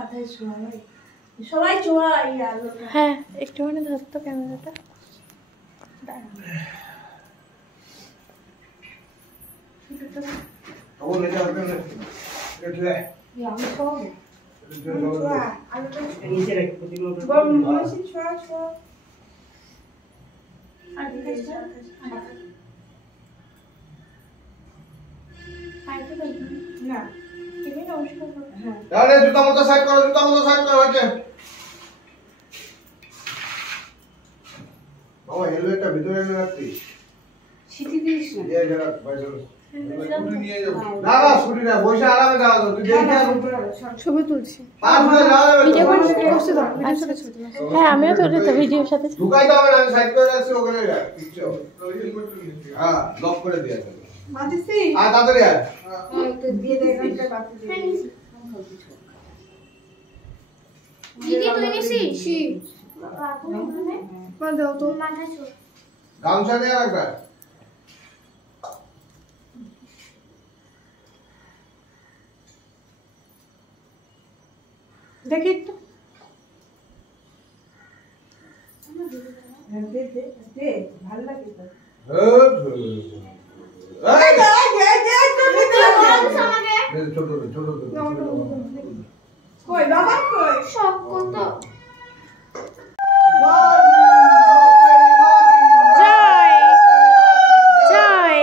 মাথায় ছোঁয়া সবাই ছোঁয়া এই আলো। হ্যাঁ একটুখানি ধরতো ক্যামেরাটা। জুতা মতো সাইড করো, জুতা মতো সাইড করো হয়েছে। বাবা হেলমেটটা ভিতরে এনে রাখতি সিটি দিস না এই জায়গা বাইরে স্কুটি নিয়ে যাও। না না স্কুটি না, বসে আরামে যাওয়া যাবে। তুই দেখে আর ছবি তুলছি। পাঁচ মিনিট যাওয়া যাবে। ভিডিও করতে দাও, ভিডিও সাথে ছবি। হ্যাঁ আমিও তো এটা ভিডিওর সাথে ঢুকাই তো হবে না, আমি সাইড করে রাখছি ওখানে রাখ পিছু। হ্যাঁ লক করে দিয়েছে মাঝেছি আর তাড়াতাড়ি আয়। তো দিয়ে দে একটা বাতি দিয়ে দিদি তুই নিছিস কি মা দাও তো। মাথা ছোট গামছা নিয়ে রাখবা। দেখি একটু। দে দে দে ভালো লাগে তো ছোট ছোট কই বাবা কই শখ কত জয় জয়।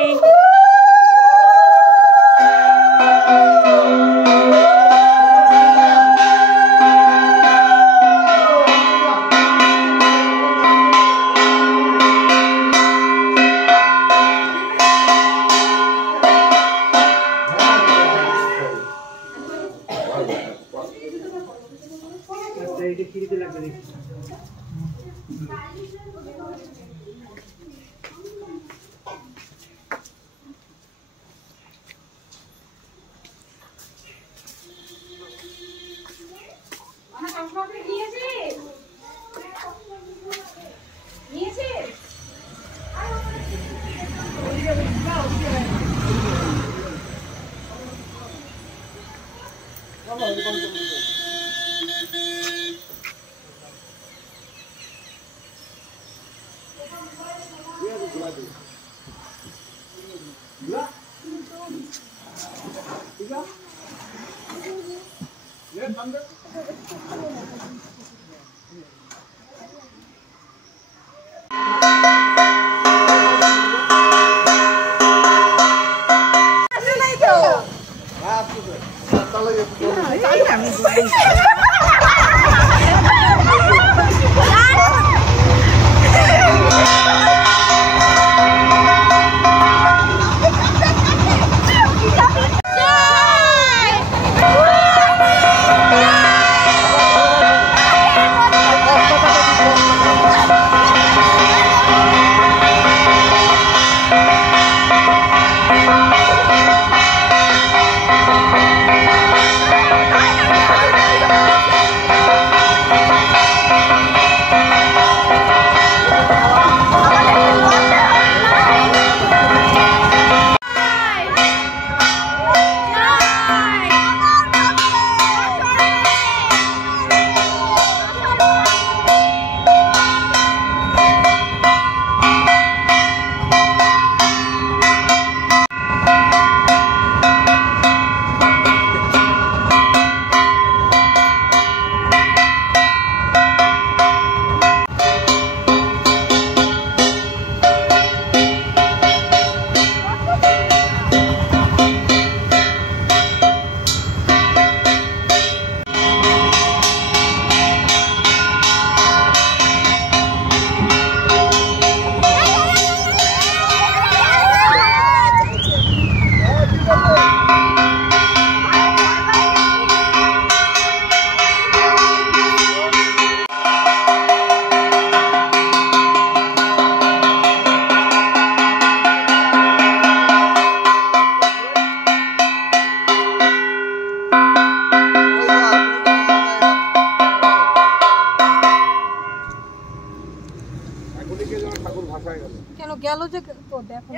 কেন গেল যে তো দেখো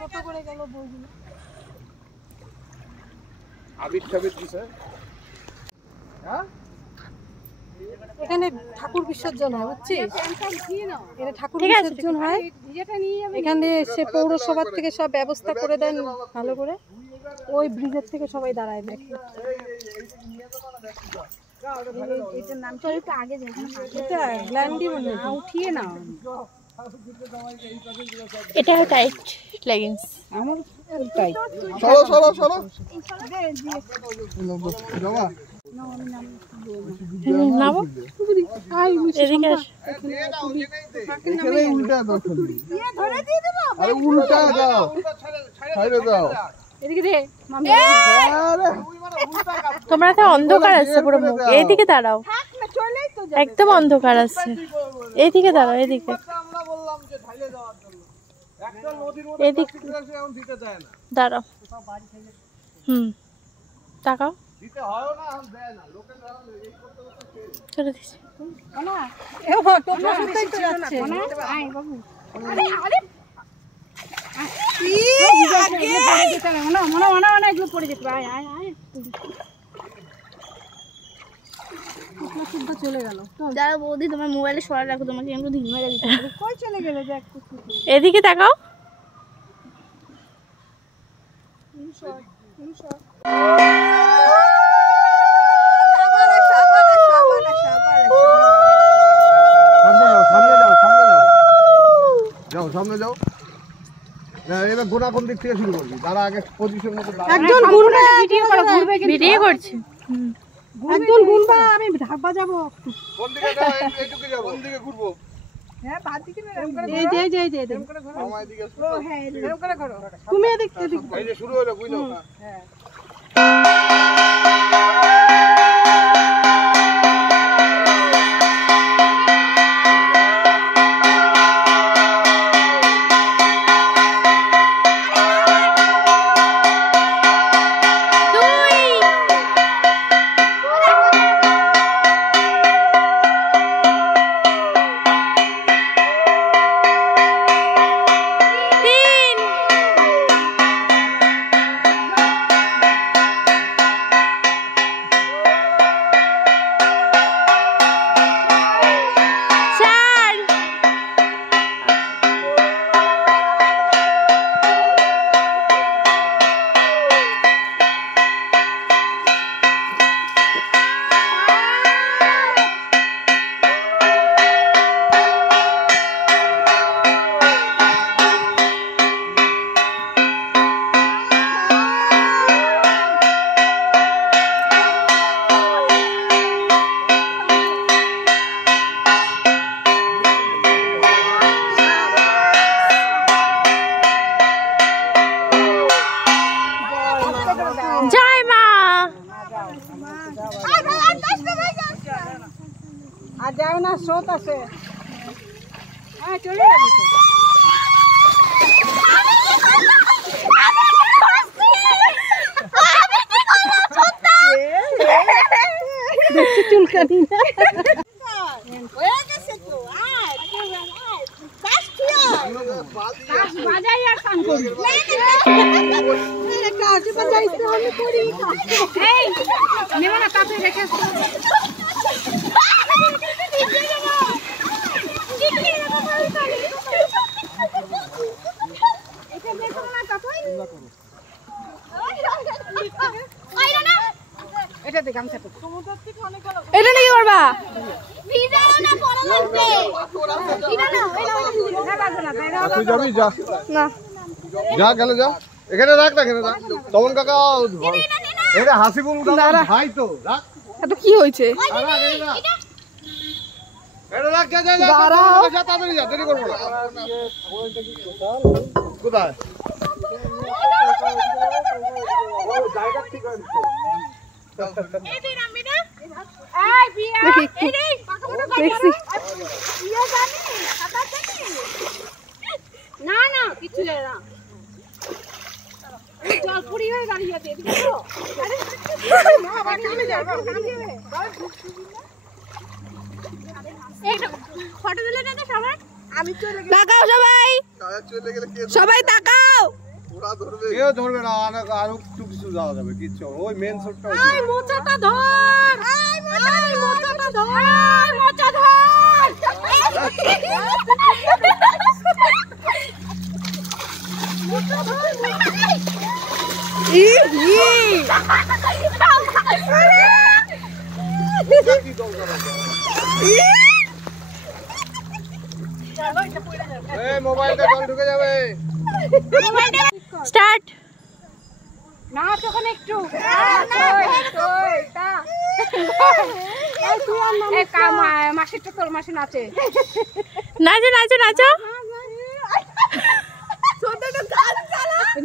ছোট করে গেল বইগুলো আবির ঠাবির দিছে এখানে ঠাকুর বিসর্জন হয়, বুঝছিস? এটা ঠাকুর বিসর্জন হয়। এখানে সে পৌরসভা থেকে সব ব্যবস্থা করে দেন ভালো করে। ওই ব্রিজের থেকে সবাই দাঁড়ায় দেখে। এটা গ্ল্যান্ডি মনে হয়, উঠিয়ে না। এটা টাইট লেগিংস। আমার টাইট। চলো চলো চলো নামো এদিকে আস। উল্টা দাও, আরে উল্টা দাও, ছাইড়ে দাও। এদিকে দে মামি। তোমরা তো অন্ধকার আছে পুরো মুখ। এইদিকে দাঁড়াও, একদম অন্ধকার আছে। এইদিকে দাঁড়াও, এদিকে আমরা বললাম যে ঢাইলে যাওয়ার জন্য একটা নদীর মধ্যে এদিকে এখন দিতে যায় না। দাঁড়াও। তাকাও, দিতে হয়ও না, এখন দেয় না। লোকে দাঁড়ালে এই করতে করতে চলে দিচ্ছি। এ বাবা টোটো শুনতেই তো যাচ্ছে। আয় বাবু। আরে আরে এগুলো পড়ে যেত। আয় আয় আয় চলে গেল। দাদা বৌদি তোমার মোবাইলে সরা রাখো, তোমাকে কিন্তু ঢিল মেরে দিতে হবে। কই চলে গেল? দেখ এদিকে তাকাও। সামনে যাও, সামনে যাও, যাও সামনে যাও। এবার গোনা কোন দিক থেকে শুরু করবি? তারা আগে পজিশন মতো একজন ঘুরবে, ভিডিও করো, ঘুরবে কিন্তু। ভিডিও করছি। একজন ঘুরবা, আমি ঢাকবা যাব। কোন দিকে যাও? এইটুকু যাও। কোন দিকে ঘুরবো? হ্যাঁ বাদ দিকে না, এই যে এই যে এই যে আমার দিকে ও হ্যাঁ এরকম করে করো। তুমি এদিক এদিক। এই যে শুরু হলো, বুঝলো না? হ্যাঁ জয় মা। আর যাও না, স্রোত আছে। হ্যাঁ চলে যাবে। দেখছি চুলকানি না। বাজাই আর কাম করি। কাজ বাজাইতে আমি করি। এই নেবা না, কাপে রেখে আসো। এটা দেখো না কাপে। আইরা না। এটা দেখ গামছাটা। সমুদ্র থেকে অনেক ভালো। এটা নাকি করবা? ভিজাও না, পড়া লাগবে। ভিজা না, না লাগবে না, বাইরে তুই যাবি? যা না, যা, গেলে যা। এখানে রাখ না, এখানে রাখ। তখন কাকা এটা হাসিবুল ভাই তো রাখ। এত কি হয়েছে? এটা রাখ, যা যা যা, যা তাড়াতাড়ি যা, দেরি করবো না। কোথায়? জায়গা ঠিক আছে। এই দিন আমি না। এই বিয়া। এই রে দেখছি। বিয়া জানি, খাতা জানি। না না কিছু জানি না। জল পুরি হয়ে দাঁড়িয়ে আছে। এদিকে তো। আরে না বাড়ি চলে যাও। ফটো তুলে দে সবাই। আমি চলে গেলাম। তাকাও সবাই, চলে গেলে কে সবাই তাকাও। ওরা ধরবে? কেউ ধরবে না, আরো একটু কিছু যাওয়া যাবে, কিচ্ছু ওই মেন শটটা। এই মোচাটা ধর। এই মোবাইলটা জল ঢুকে যাবে। স্টার্ট। নাচ ওখানে একটু মাসিটা তোর মাসি নাচে নাচো নাচো নাচো।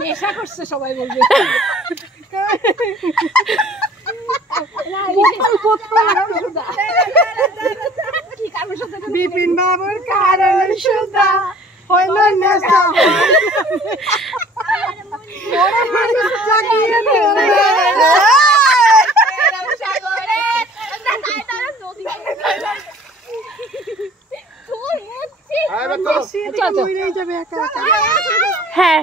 নেশা করছে সবাই বলবে। বিপিন বাবুর কারণ সুদা হইল নেশা। হ্যাঁ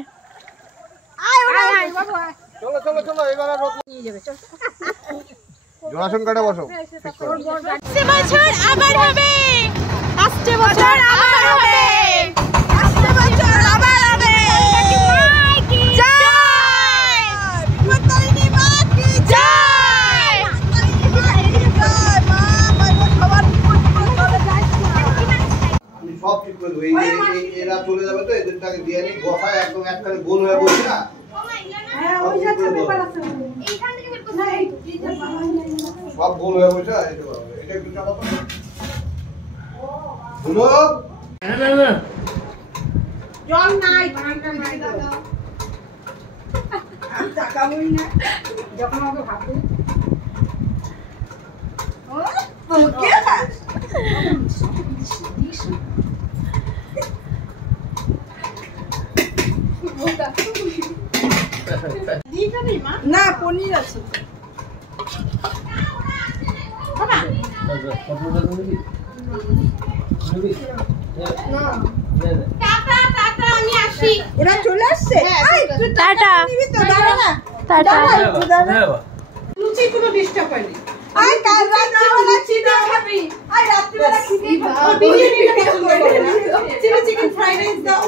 চলো চলো চলো এবার জোড়াসন কাটে বসো। আসছে বছর আবার হবে, আসছে বছর আবার হবে, আসছে বছর আবার হবে। জয় বিপত্তারিণী মা কি জয়। আমি সব ঠিক করে দেবো। এরা চলে যাবে তো এদেরটাকে দিয়ে নিই বসায় একদম একখানে গোল হয়ে বসি না। সব গোল হয়ে বসে যেতে পারবে। এটা কি টাকা তো হলো জল নাই টাকাবই না যখন আমাকে ভাববে না পনির আছে। ওরা চলে আসছে। Tata tata. লুচি কোনো ডিস্টার্ব হয়নি। আই কাল রাত্রিবেলা চিড়ে খাবি। আই রাত্রিবেলা খিদে পাবে। বিরিয়ানিটা পছন্দ করে না। চিলি চিকেন ফ্রাইড রাইস দাও।